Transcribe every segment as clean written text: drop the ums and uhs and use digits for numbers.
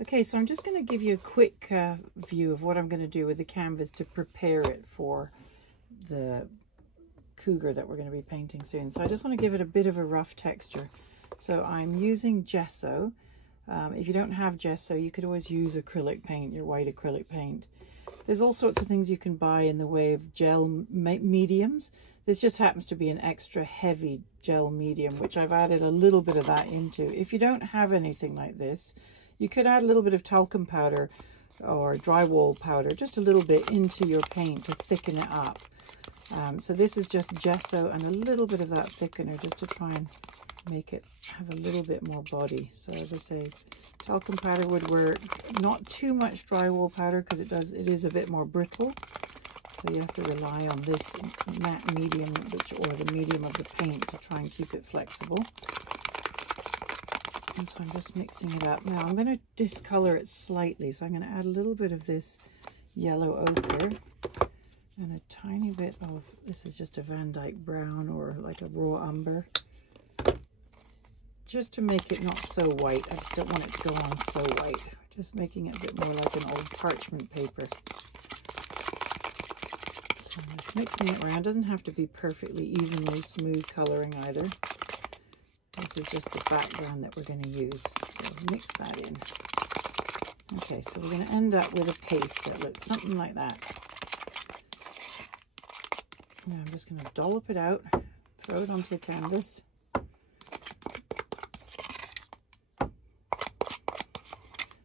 Okay, so I'm just going to give you a quick view of what I'm going to do with the canvas to prepare it for the cougar that we're going to be painting soon. So I just want to give it a bit of a rough texture. So I'm using gesso. If you don't have gesso, you could always use acrylic paint, your white acrylic paint. There's all sorts of things you can buy in the way of gel mediums. This just happens to be an extra heavy gel medium, which I've added a little bit of that into. If you don't have anything like this, you could add a little bit of talcum powder or drywall powder, just a little bit into your paint to thicken it up. So this is just gesso and a little bit of that thickener just to try and make it have a little bit more body. So as I say, talcum powder would work, not too much drywall powder because it is a bit more brittle. So you have to rely on this matte medium, or the medium of the paint, to try and keep it flexible. And so I'm just mixing it up. Now I'm going to discolor it slightly. So I'm going to add a little bit of this yellow ochre and a tiny bit of, this is just a Van Dyke brown or like a raw umber, just to make it not so white. I just don't want it to go on so white. Just making it a bit more like an old parchment paper. So I'm just mixing it around. It doesn't have to be perfectly evenly smooth coloring either. This is just the background that we're going to use. So mix that in. Okay, so we're going to end up with a paste that looks something like that. Now I'm just going to dollop it out, throw it onto the canvas.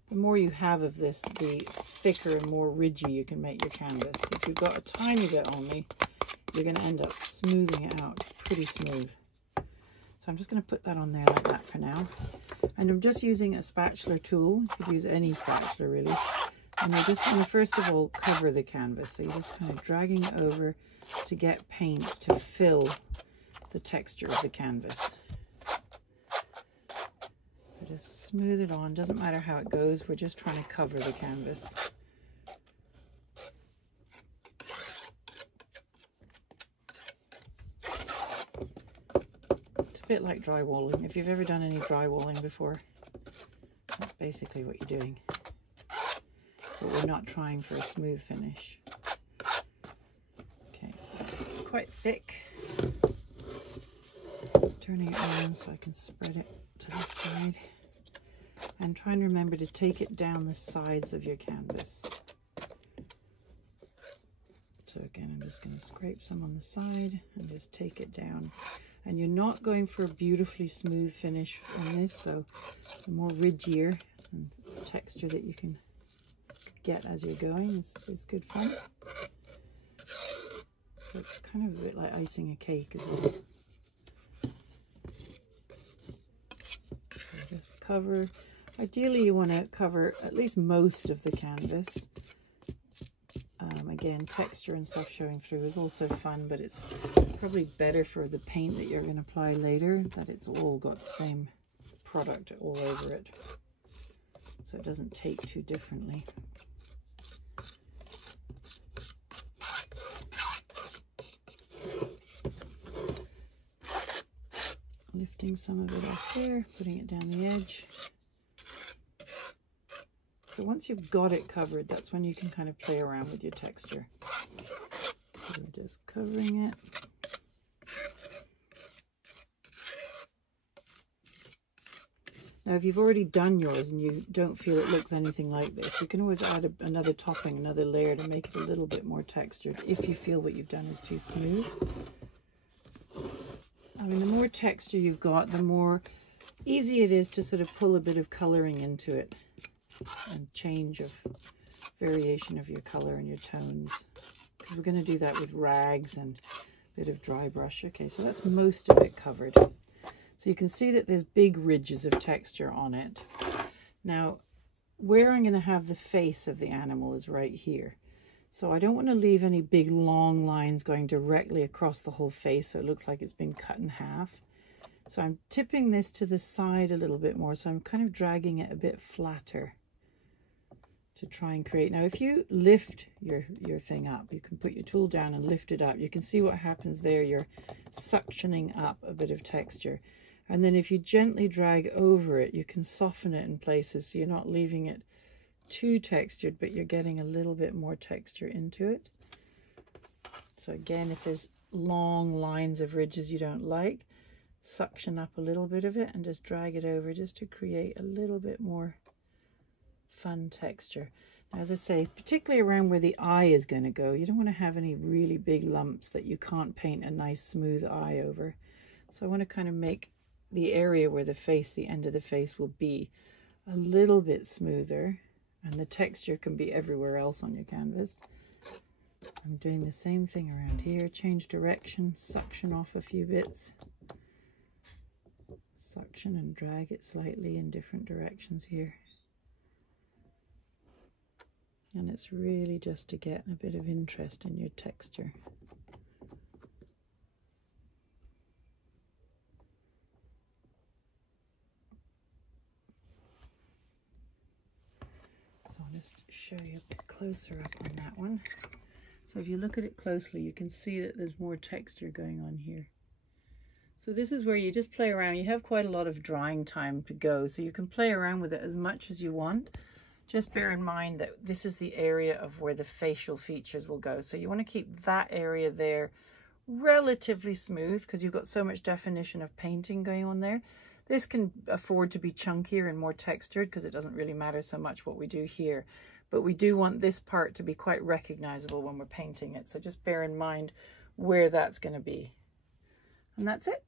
The more you have of this, the thicker and more ridgy you can make your canvas. If you've got a tiny bit only, you're going to end up smoothing it out. It's pretty smooth. So I'm just going to put that on there like that for now. And I'm just using a spatula tool. You could use any spatula really. And you're just going to first of all cover the canvas. So you're just kind of dragging it over to get paint to fill the texture of the canvas. So just smooth it on. Doesn't matter how it goes. We're just trying to cover the canvas. A bit like drywalling. If you've ever done any drywalling before, that's basically what you're doing. But we're not trying for a smooth finish. Okay, so it's quite thick. Turning it around so I can spread it to the side. And try and remember to take it down the sides of your canvas. So again, I'm just going to scrape some on the side and just take it down. And you're not going for a beautifully smooth finish on this, so the more ridgier and texture that you can get as you're going is good fun. So it's kind of a bit like icing a cake as well. So just cover. Ideally, you want to cover at least most of the canvas. Again, texture and stuff showing through is also fun, but it's probably better for the paint that you're going to apply later that it's all got the same product all over it, so it doesn't take too differently. Lifting some of it off there, putting it down the edge. So once you've got it covered, that's when you can kind of play around with your texture. So we're just covering it. Now, if you've already done yours and you don't feel it looks anything like this, you can always add another topping, another layer to make it a little bit more textured if you feel what you've done is too smooth. I mean, the more texture you've got, the more easy it is to sort of pull a bit of coloring into it. And change of variation of your color and your tones, because we're going to do that with rags and a bit of dry brush. Okay, so that's most of it covered. So you can see that there's big ridges of texture on it. Now, where I'm going to have the face of the animal is right here. So I don't want to leave any big long lines going directly across the whole face so it looks like it's been cut in half. So I'm tipping this to the side a little bit more, so I'm kind of dragging it a bit flatter to try and create. Now, if you lift your thing up, you can put your tool down and lift it up. You can see what happens there. You're suctioning up a bit of texture. And then if you gently drag over it, you can soften it in places so you're not leaving it too textured, but you're getting a little bit more texture into it. So again, if there's long lines of ridges you don't like, suction up a little bit of it and just drag it over just to create a little bit more fun texture. Now, as I say, particularly around where the eye is going to go, you don't want to have any really big lumps that you can't paint a nice smooth eye over. So I want to kind of make the area where the face, the end of the face will be, a little bit smoother, and the texture can be everywhere else on your canvas. So I'm doing the same thing around here. Change direction, suction off a few bits, suction and drag it slightly in different directions here. And it's really just to get a bit of interest in your texture. So I'll just show you a bit closer up on that one. So if you look at it closely, you can see that there's more texture going on here. So this is where you just play around. You have quite a lot of drying time to go, so you can play around with it as much as you want. Just bear in mind that this is the area of where the facial features will go. So you want to keep that area there relatively smooth because you've got so much definition of painting going on there. This can afford to be chunkier and more textured because it doesn't really matter so much what we do here. But we do want this part to be quite recognizable when we're painting it. So just bear in mind where that's going to be. And that's it.